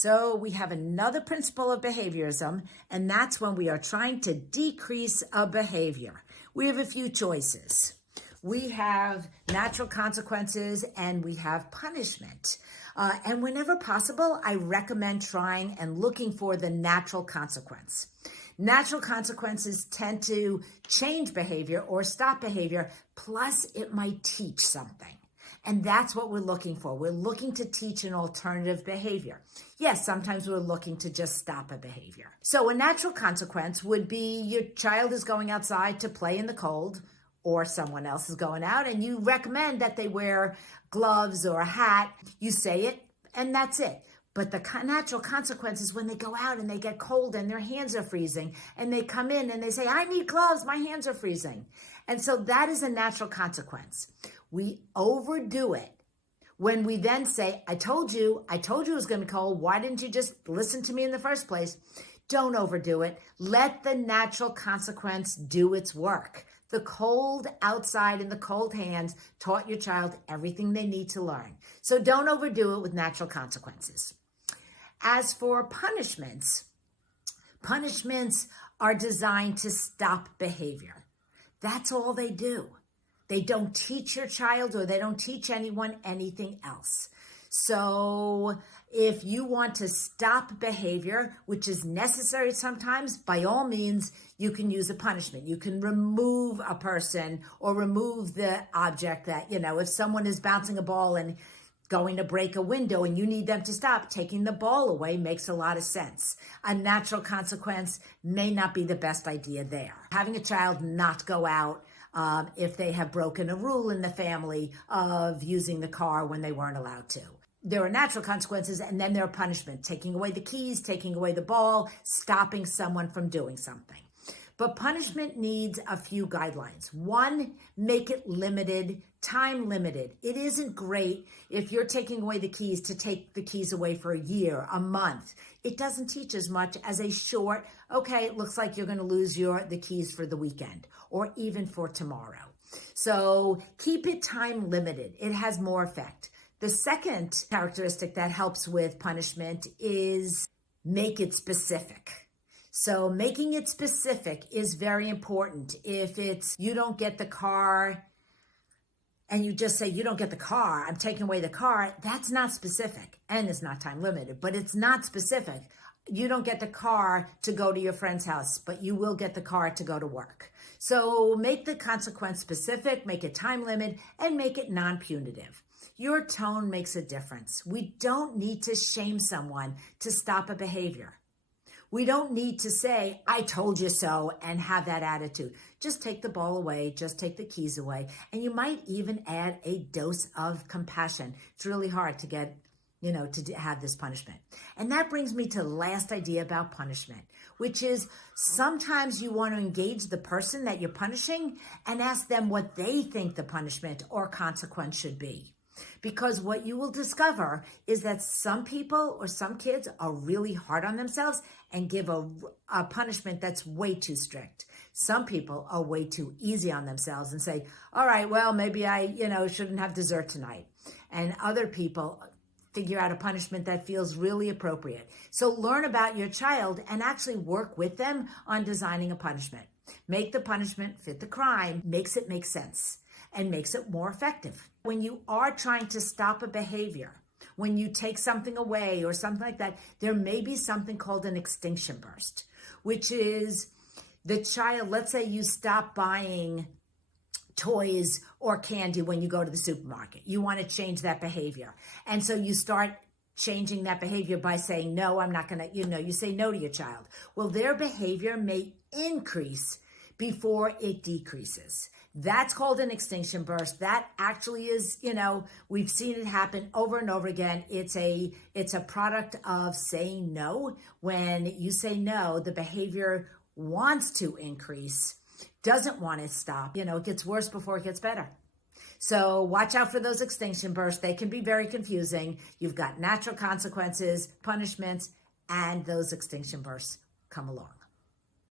So we have another principle of behaviorism, and that's when we are trying to decrease a behavior. We have a few choices. We have natural consequences and we have punishment. And whenever possible, I recommend trying and looking for the natural consequence. Natural consequences tend to change behavior or stop behavior, plus it might teach something. And that's what we're looking for. We're looking to teach an alternative behavior. Yes, sometimes we're looking to just stop a behavior. So a natural consequence would be your child is going outside to play in the cold, or someone else is going out, and you recommend that they wear gloves or a hat. You say it, and that's it. But the natural consequence is when they go out and they get cold and their hands are freezing, and they come in and they say, I need gloves, my hands are freezing. And so that is a natural consequence. We overdo it when we then say, I told you it was going to be cold. Why didn't you just listen to me in the first place? Don't overdo it. Let the natural consequence do its work. The cold outside and the cold hands taught your child everything they need to learn. So don't overdo it with natural consequences. As for punishments are designed to stop behavior. That's all they do. They don't teach your child or they don't teach anyone anything else. So if you want to stop behavior, which is necessary sometimes, by all means, you can use a punishment. You can remove a person or remove the object that, if someone is bouncing a ball and going to break a window and you need them to stop, taking the ball away makes a lot of sense. A natural consequence may not be the best idea there. Having a child not go out if they have broken a rule in the family of using the car when they weren't allowed to. There are natural consequences, and then there are punishment, taking away the keys, taking away the ball, stopping someone from doing something. But punishment needs a few guidelines. One, make it limited, time limited. It isn't great if you're taking away the keys to take the keys away for a year, a month. It doesn't teach as much as a short, okay, it looks like you're going to lose the keys for the weekend or even for tomorrow. So keep it time limited. It has more effect. The second characteristic that helps with punishment is make it specific. So making it specific is very important. If it's you don't get the car and you just say you don't get the car, I'm taking away the car, that's not specific and it's not time limited, but it's not specific. You don't get the car to go to your friend's house, but you will get the car to go to work. So make the consequence specific, make it time limit, and make it non-punitive. Your tone makes a difference. We don't need to shame someone to stop a behavior. We don't need to say, I told you so, and have that attitude. Just take the ball away, just take the keys away. And you might even add a dose of compassion. It's really hard to get, to have this punishment. And that brings me to the last idea about punishment, which is sometimes you want to engage the person that you're punishing and ask them what they think the punishment or consequence should be. Because what you will discover is that some people or some kids are really hard on themselves and give a punishment that's way too strict. Some people are way too easy on themselves and say, all right, well, maybe I, shouldn't have dessert tonight. And other people figure out a punishment that feels really appropriate. So learn about your child and actually work with them on designing a punishment. Make the punishment fit the crime, makes it make sense, and makes it more effective. When you are trying to stop a behavior, when you take something away or something like that, there may be something called an extinction burst, which is the child, let's say you stop buying toys or candy when you go to the supermarket. You want to change that behavior. And so you start changing that behavior by saying, no, I'm not going to, you say no to your child. Well, their behavior may increase before it decreases. That's called an extinction burst. That actually is, we've seen it happen over and over again. It's a product of saying no. When you say no, the behavior wants to increase, doesn't want to stop. It gets worse before it gets better. So watch out for those extinction bursts. They can be very confusing. You've got natural consequences, punishments, and those extinction bursts come along.